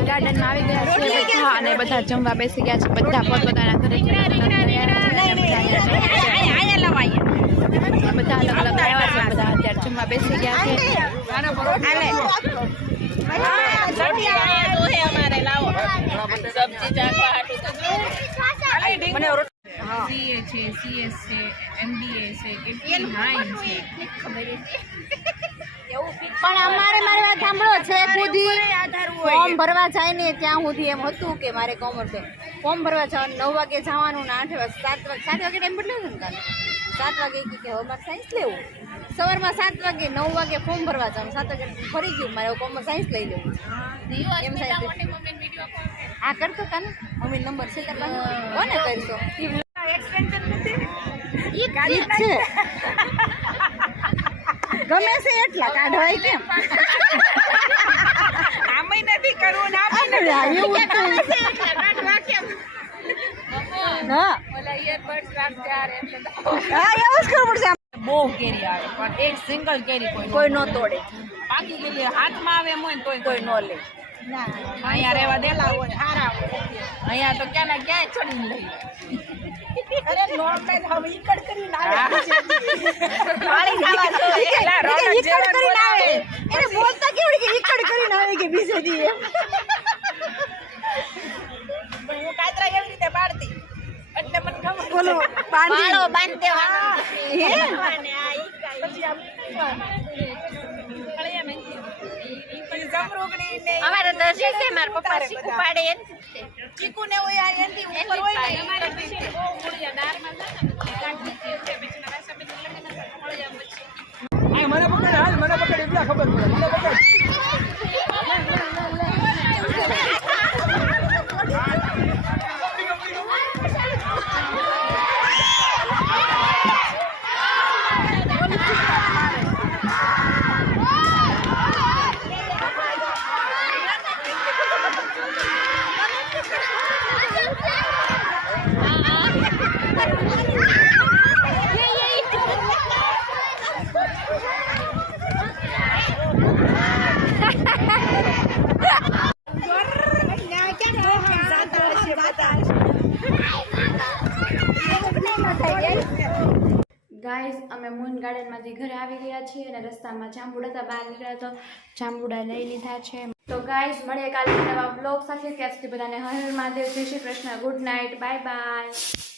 ગાર્ડનમાં આવી ગયા છે બધા અને બધા જમવા બેસી ગયા છે બધા પોતપોતાના ઘરે બધા અલગ અલગ આવ્યા છે બધા અત્યારે જમવા બેસી ગયા છે સીએ છે સીએસ છે એમબીએ છે કેટલી નાઈન છે પણ અમારે મારી વાત સાંભળો છે સુધી ફોર્મ ભરવા જાય ને ત્યાં સુધી એમ હતું કે મારે કોમર્સ ફોર્મ ભરવા જવાનું 9 વાગે જવાનું ને 8 વાગે 7 વાગે ટાઈમ બદલાયો ને કાલે 7 વાગે કે હવે મારે સાયન્સ લેવું સવારમાં 7 વાગે 9 વાગે ફોર્મ ભરવા જવાનું 7 વાગે ફરી ગયું મારે કોમર્સ સાયન્સ લઈ લેવું એમ સાયન્સ હા કરતો કાને મમ્મી નંબર છે તાર પાસે કોને કરશો એક્સટેન્શન નથી ઈ છે ગમે છે એટલા કાઢવાય કેમ આમય નથી કરવું ના એવું કાઢવા કેમ ના ઓલા ઇયરબડ્સ રાખજે યાર એટલે હા એવું જ કરવું પડશે બહુ કેરી આવે પણ એક સિંગલ કેરી કોઈ નો તોડે બાકી કેરી હાથમાં આવે એમ હોય ને કોઈ નો લે અહીંયા રહેવા દેલા હોય હારા હોય અહીંયા તો ક્યાં ના ક્યાંય ચડીને લઈ અરે નોર્મલ હવે ઈકડ કરીને આવે પાણી ખાવા તો એલા રોડ ઈકડ કરીને આવે એને બોલતા કેવડી કે ઈકડ કરીને આવે કે બીજે દી એમ હું કાતરા એવી રીતે પાડતી એટલે મને ખબર બોલો બાંધી બાંધ દેવાનો હે અને આ ઈકાઈ પછી આમ કળિયા મેંથી પછી જમરૂકડી ને અમારે તો શીખે મારા પપ્પા શીખું પાડે એમ ચીકુ ને હોય આ એની ઉપર હોય ને અમારે પછી બહુ મૂળિયા દારમાં જાય ને કાઢી દીધી પછી મારા સાબિત લગન મળ્યા પછી આ મને પકડ હાલ મને પકડ એટલા ખબર પડે મને પકડ ગાઈઝ અમે મૂન ગાર્ડનમાંથી ઘરે આવી ગયા છીએ અને રસ્તામાં જાંબુડા બહાર નીકળ્યા તો જાંબુડા લઈ લીધા છે તો ગાઈઝ મળીએ કાલે નવા બ્લોગ સાથે ત્યાં સુધી બધાને હર હર મહાદેવ જય Shri Krishna good night bye bye